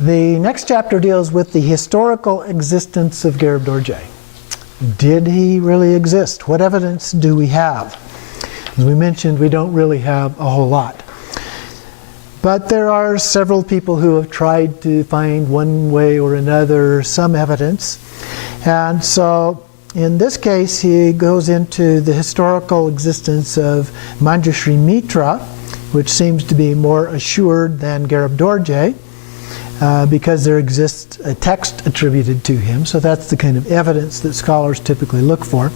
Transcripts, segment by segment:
The next chapter deals with the historical existence of Garab Dorje. Did he really exist? What evidence do we have? As we mentioned, we don't really have a whole lot. But there are several people who have tried to find one way or another some evidence. And so in this case, he goes into the historical existence of Manjushri Mitra, which seems to be more assured than Garab Dorje, because there exists a text attributed to him. So that's the kind of evidence that scholars typically look for.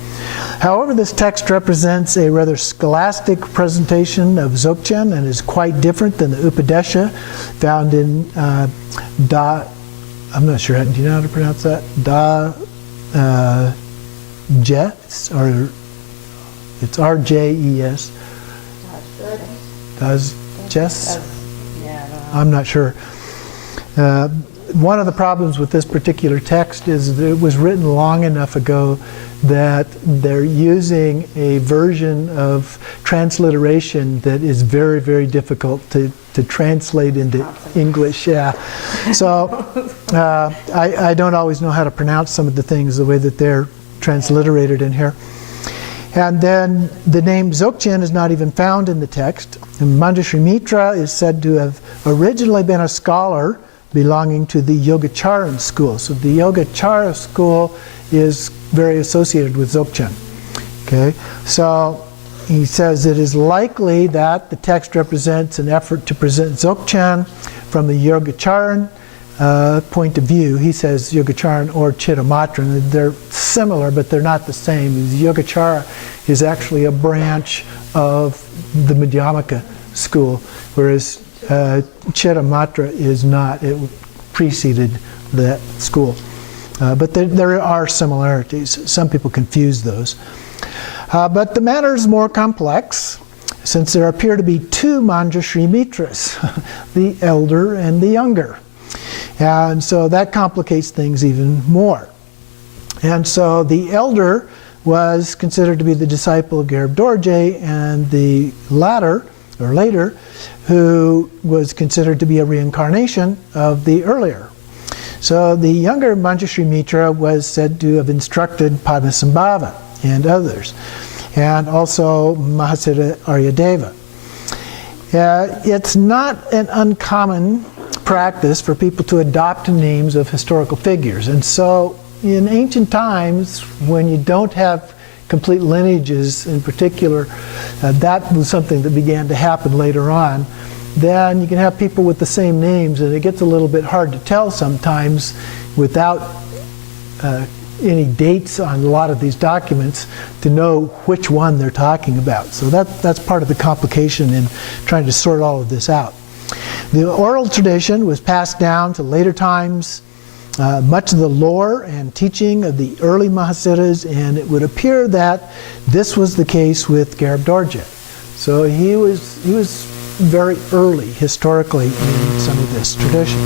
However, this text represents a rather scholastic presentation of Dzogchen and is quite different than the Upadesha found in I'm not sure, do you know how to pronounce that? Or it's R-J-E-S. Jes? I'm not sure. One of the problems with this particular text is that it was written long enough ago that they're using a version of transliteration that is very, very difficult to translate into English. Yeah. So I don't always know how to pronounce some of the things the way that they're transliterated in here. And then the name Dzogchen is not even found in the text. And Manjushri Mitra is said to have originally been a scholar belonging to the Yogacaran school. So the Yogacara school is very associated with Dzogchen. Okay, so he says it is likely that the text represents an effort to present Dzogchen from the Yogacaran point of view. He says Yogacaran or Chittamatra. They're similar, but they're not the same. The Yogacara is actually a branch of the Madhyamaka school, whereas Chittamatra is not. It preceded that school. But there are similarities. Some people confuse those. But the matter is more complex, since there appear to be two Manjushri Mitras, the elder and the younger. And so that complicates things even more. And so the elder was considered to be the disciple of Garab Dorje, and the latter, or later, who was considered to be a reincarnation of the earlier. So the younger Manjushri Mitra was said to have instructed Padmasambhava and others, and also Mahasiddha Aryadeva. It's not an uncommon practice for people to adopt names of historical figures. And so in ancient times, when you don't have complete lineages in particular, that was something that began to happen later on. Then you can have people with the same names, and it gets a little bit hard to tell sometimes without any dates on a lot of these documents to know which one they're talking about. So that's part of the complication in trying to sort all of this out. The oral tradition was passed down to later times, much of the lore and teaching of the early Mahasiddhas, and it would appear that this was the case with Garab Dorje. So he was very early historically in some of this tradition.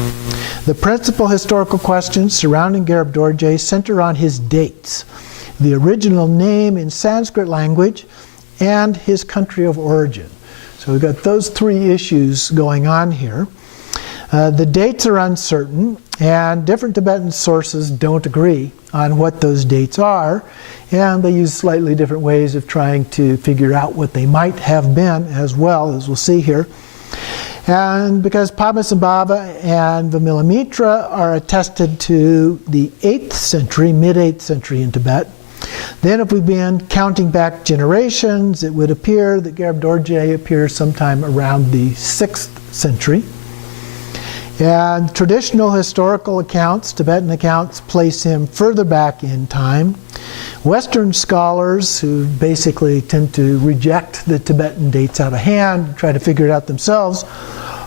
The principal historical questions surrounding Garab Dorje center on his dates, the original name in Sanskrit language, and his country of origin. So we've got those three issues going on here. The dates are uncertain, and different Tibetan sources don't agree on what those dates are, and they use slightly different ways of trying to figure out what they might have been as well, as we'll see here. And because Padmasambhava and Vimalamitra are attested to the 8th century, mid-8th century in Tibet, then if we begin counting back generations, it would appear that Garab Dorje appears sometime around the 6th century. And traditional historical accounts, Tibetan accounts, place him further back in time. Western scholars, who basically tend to reject the Tibetan dates out of hand, try to figure it out themselves,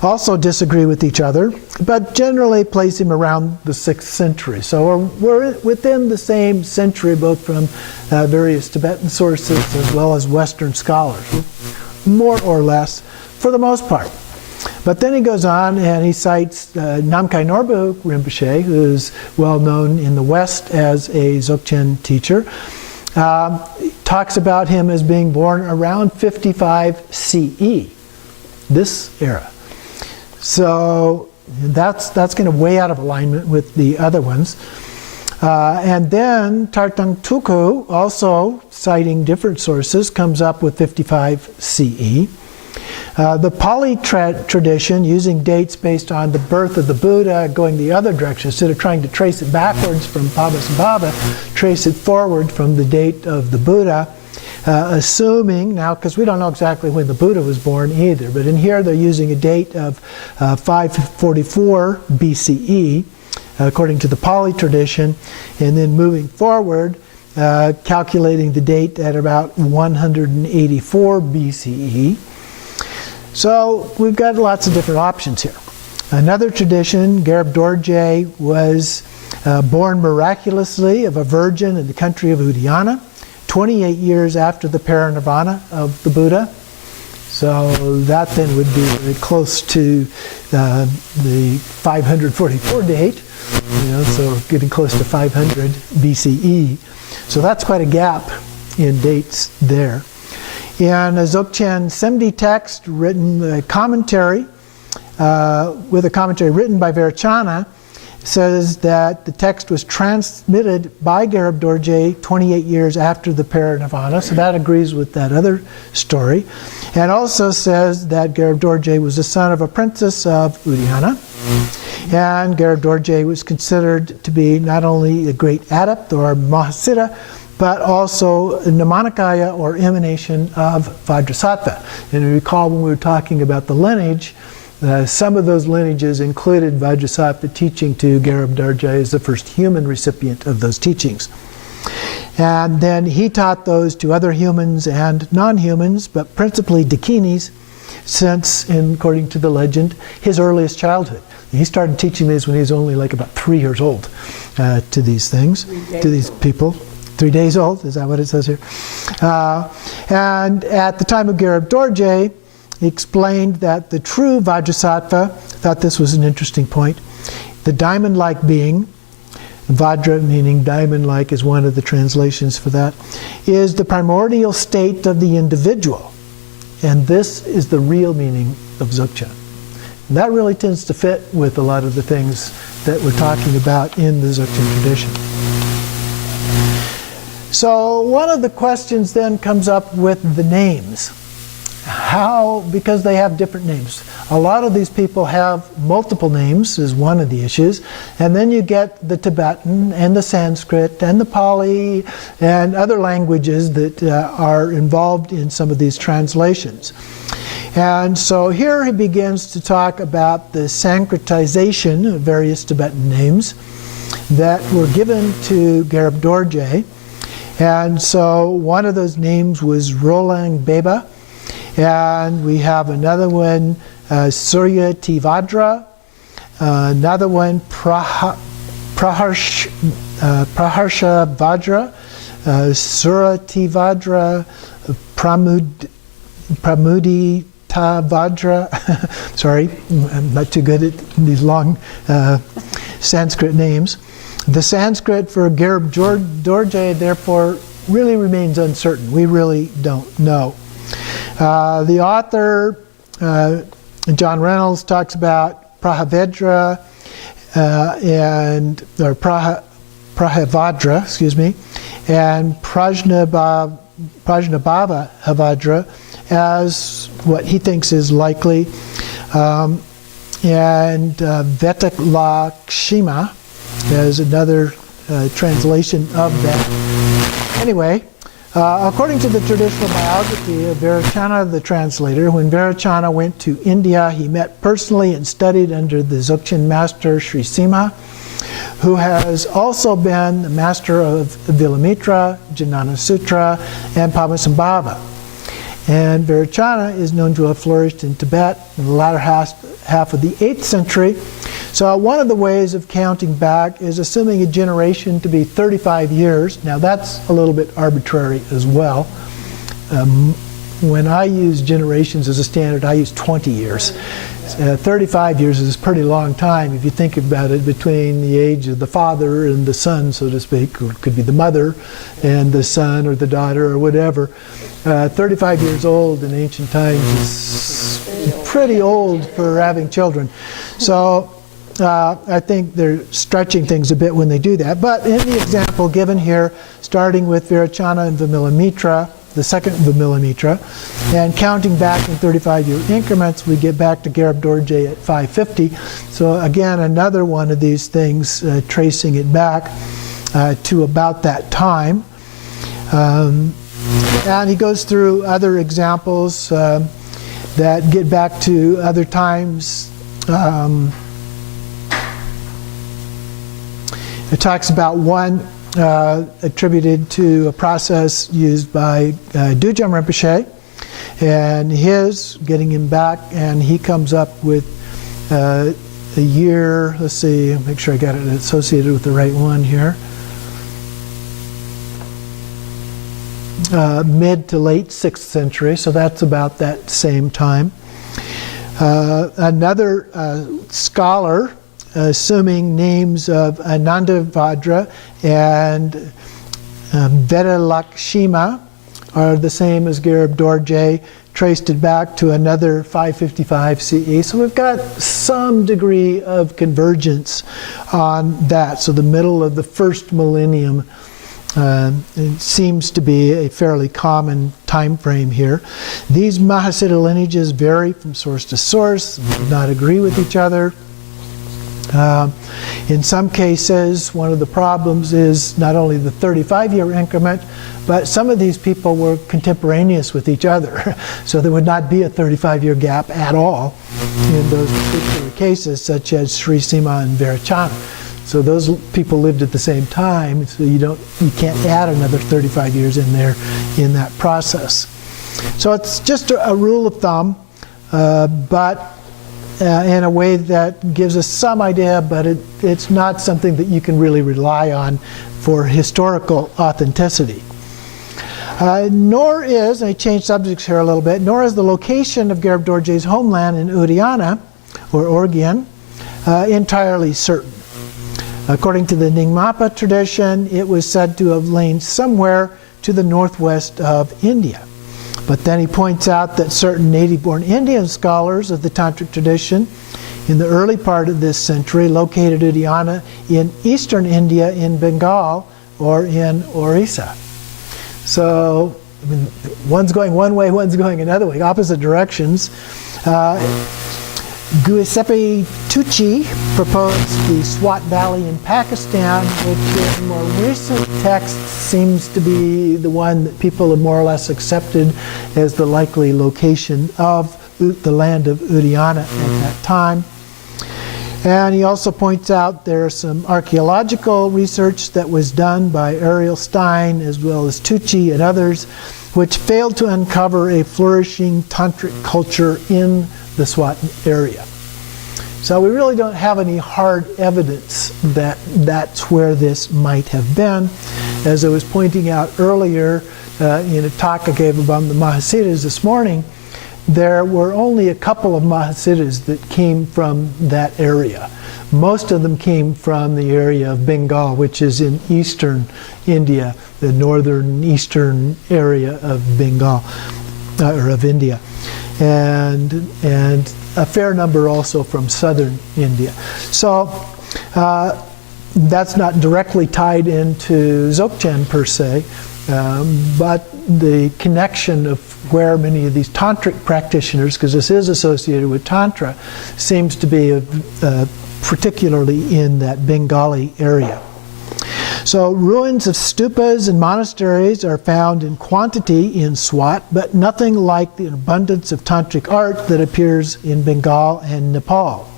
also disagree with each other, but generally place him around the 6th century. So we're within the same century, both from various Tibetan sources as well as Western scholars, more or less, for the most part. But then he goes on and he cites Namkhai Norbu Rinpoche, who's well known in the West as a Dzogchen teacher. Talks about him as being born around 55 CE, this era. So That's kind of way out of alignment with the other ones. And then Tartang Tuku, also citing different sources, comes up with 55 CE. The Pali tradition, using dates based on the birth of the Buddha, going the other direction, instead of trying to trace it backwards from Pabhasambhava, trace it forward from the date of the Buddha, assuming, now because we don't know exactly when the Buddha was born either, but in here they're using a date of 544 BCE, according to the Pali tradition, and then moving forward, calculating the date at about 184 BCE. So we've got lots of different options here. Another tradition, Garab Dorje was born miraculously of a virgin in the country of Udayana, 28 years after the parinirvana of the Buddha. So that then would be very close to the 544 date, so getting close to 500 BCE. So that's quite a gap in dates there. In a Dzogchen Semdi text, written a commentary, with a commentary written by Vairocana, says that the text was transmitted by Garab Dorje 28 years after the parinirvana, so that agrees with that other story. And also says that Garab Dorje was the son of a princess of Udayana. And Garab Dorje was considered to be not only a great adept or Mahasiddha, but also a Namanikaya or emanation of Vajrasattva. And you recall when we were talking about the lineage, some of those lineages included Vajrasattva teaching to Garab Dorje as the first human recipient of those teachings. And then he taught those to other humans and non-humans, but principally Dakinis, since, according to the legend, his earliest childhood. He started teaching these when he was only like about 3 years old to these things, to these people. 3 days old, is that what it says here? And at the time of Garab Dorje, he explained that the true Vajrasattva, thought this was an interesting point, the diamond-like being, Vajra meaning diamond-like is one of the translations for that, is the primordial state of the individual. And this is the real meaning of Dzogchen. And that really tends to fit with a lot of the things that we're talking about in the Dzogchen tradition. So one of the questions then comes up with the names. How? Because they have different names. A lot of these people have multiple names is one of the issues. And then you get the Tibetan and the Sanskrit and the Pali and other languages that are involved in some of these translations. And so here he begins to talk about the Sanskritization of various Tibetan names that were given to Garab Dorje. And so one of those names was Rolang Beba. And we have another one, Surya Tivadra, another one, Praharsha Vajra, Surya Tivadra, Pramudita Vajra. Sorry, I'm not too good at these long Sanskrit names. The Sanskrit for Garab Dorje, therefore, really remains uncertain. We really don't know. The author, John Reynolds, talks about Prahavedra or Prahavadra, and Prajnabhava Havadra as what he thinks is likely, and Vetalakshima as another translation of that. Anyway, according to the traditional biography of Vairocana, the translator, when Vairocana went to India, he met personally and studied under the Dzogchen master Sri Sima, who has also been the master of Vilamitra, Jnana Sutra, and Padmasambhava. And Vairocana is known to have flourished in Tibet in the latter half of the 8th century. So one of the ways of counting back is assuming a generation to be 35 years. Now that's a little bit arbitrary as well. When I use generations as a standard, I use 20 years. 35 years is a pretty long time if you think about it, between the age of the father and the son, so to speak, or it could be the mother and the son or the daughter or whatever. 35 years old in ancient times is pretty old for having children. So I think they're stretching things a bit when they do that. But in the example given here, starting with Virachana and Vimillamitra, the second Vimillamitra, and counting back in 35-year increments, we get back to Garab Dorje at 550. So again, another one of these things, tracing it back to about that time. And he goes through other examples that get back to other times. It talks about one attributed to a process used by Dujam Rinpoche, and his, getting him back, and he comes up with a year, let's see, make sure I got it associated with the right one here, mid to late 6th century, so that's about that same time. Another scholar, assuming names of Anandavajra and Vedalakshima are the same as Garab Dorje, traced it back to another 555 CE. So we've got some degree of convergence on that. So the middle of the first millennium it seems to be a fairly common time frame here. These Mahasiddha lineages vary from source to source, do not agree with each other. In some cases, one of the problems is not only the 35-year increment, but some of these people were contemporaneous with each other. So there would not be a 35-year gap at all in those particular cases, such as Sri Sima and Virachana. So those people lived at the same time, so you can't add another 35 years in there in that process. So it's just a rule of thumb, but in a way that gives us some idea, but it's not something that you can really rely on for historical authenticity. Nor is, and I changed subjects here a little bit, nor is the location of Garab Dorje's homeland in Udayana, or Orgyen, entirely certain. According to the Nyingmapa tradition, it was said to have lain somewhere to the northwest of India. But then he points out that certain native-born Indian scholars of the Tantric tradition in the early part of this century located Udayana in eastern India in Bengal or in Orissa. So I mean, one's going one way, one's going another way, opposite directions. Giuseppe Tucci proposed the Swat Valley in Pakistan, which in more recent texts seems to be the one that people have more or less accepted as the likely location of the land of Udayana at that time. And he also points out there's some archaeological research that was done by Ariel Stein as well as Tucci and others, which failed to uncover a flourishing tantric culture in the Swat area. So we really don't have any hard evidence that that's where this might have been. As I was pointing out earlier in a talk I gave about the Mahasiddhas this morning, there were only a couple of Mahasiddhas that came from that area. Most of them came from the area of Bengal, which is in eastern India, the northern eastern area of Bengal, or of India. And a fair number also from southern India. So that's not directly tied into Dzogchen per se, but the connection of where many of these tantric practitioners, because this is associated with Tantra, seems to be particularly in that Bengali area. So ruins of stupas and monasteries are found in quantity in Swat, but nothing like the abundance of tantric art that appears in Bengal and Nepal.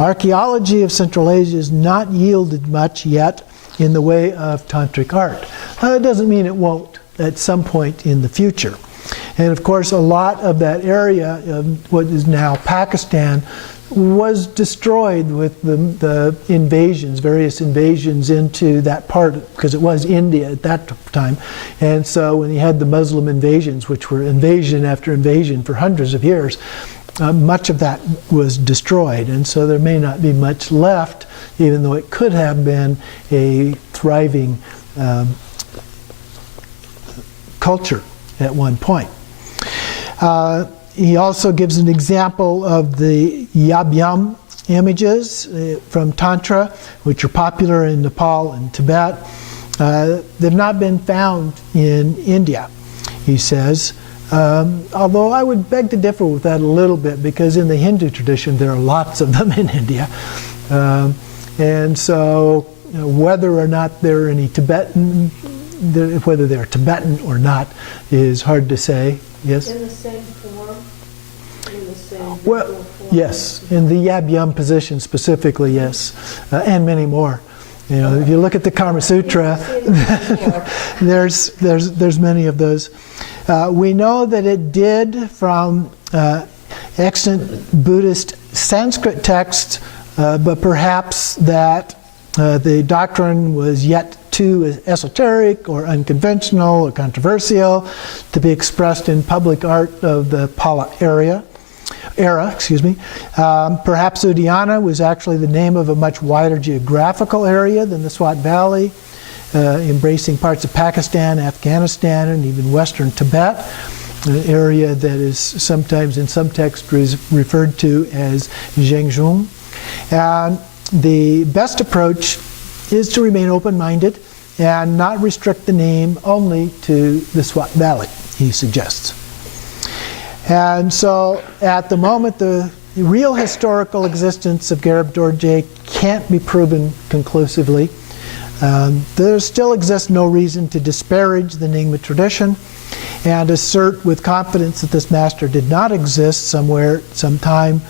Archaeology of Central Asia has not yielded much yet in the way of tantric art. It doesn't mean it won't at some point in the future. And of course, a lot of that area of what is now Pakistan was destroyed with the invasions, various invasions into that part, because it was India at that time. And so when you had the Muslim invasions, which were invasion after invasion for hundreds of years, much of that was destroyed. And so there may not be much left, even though it could have been a thriving culture at one point. He also gives an example of the Yabyam images from Tantra, which are popular in Nepal and Tibet. They've not been found in India, he says. Although I would beg to differ with that a little bit, because in the Hindu tradition there are lots of them in India. And so whether or not there are any Tibetan, whether they're Tibetan or not, is hard to say. Yes? In the same form? In the same well, form? Yes. In the Yab Yum position specifically, yes. And many more. You know, if you look at the Kama Sutra, there's many of those. We know that it did from extant Buddhist Sanskrit texts, but perhaps that the doctrine was yet too esoteric or unconventional or controversial to be expressed in public art of the Pala era. Perhaps Udayana was actually the name of a much wider geographical area than the Swat Valley, embracing parts of Pakistan, Afghanistan, and even western Tibet, an area that is sometimes in some texts referred to as Zhengzhung. And the best approach is to remain open-minded and not restrict the name only to the Swat Valley, he suggests. And so at the moment, the real historical existence of Garab Dorje can't be proven conclusively. There still exists no reason to disparage the Nyingma tradition and assert with confidence that this master did not exist somewhere, sometime,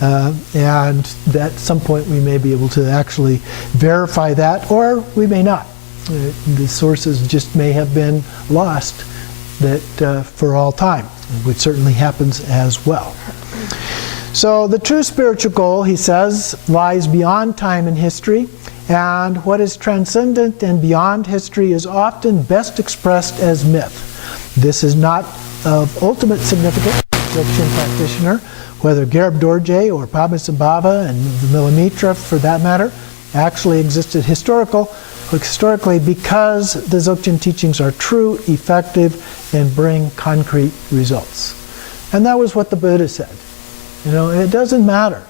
and that at some point we may be able to actually verify that, or we may not. The sources just may have been lost for all time, which certainly happens as well. So the true spiritual goal, he says, lies beyond time and history, and what is transcendent and beyond history is often best expressed as myth. This is not of ultimate significance to the Dzogchen practitioner, whether Garab Dorje or Padmasambhava and Vimalamitra, for that matter, actually existed historically because the Dzogchen teachings are true, effective, and bring concrete results. And that was what the Buddha said. You know, it doesn't matter.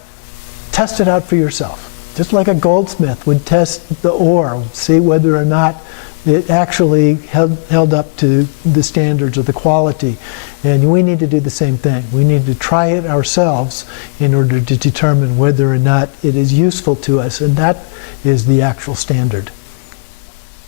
Test it out for yourself. Just like a goldsmith would test the ore, see whether or not it actually held up to the standards of the quality. And we need to do the same thing. We need to try it ourselves in order to determine whether or not it is useful to us. And that is the actual standard.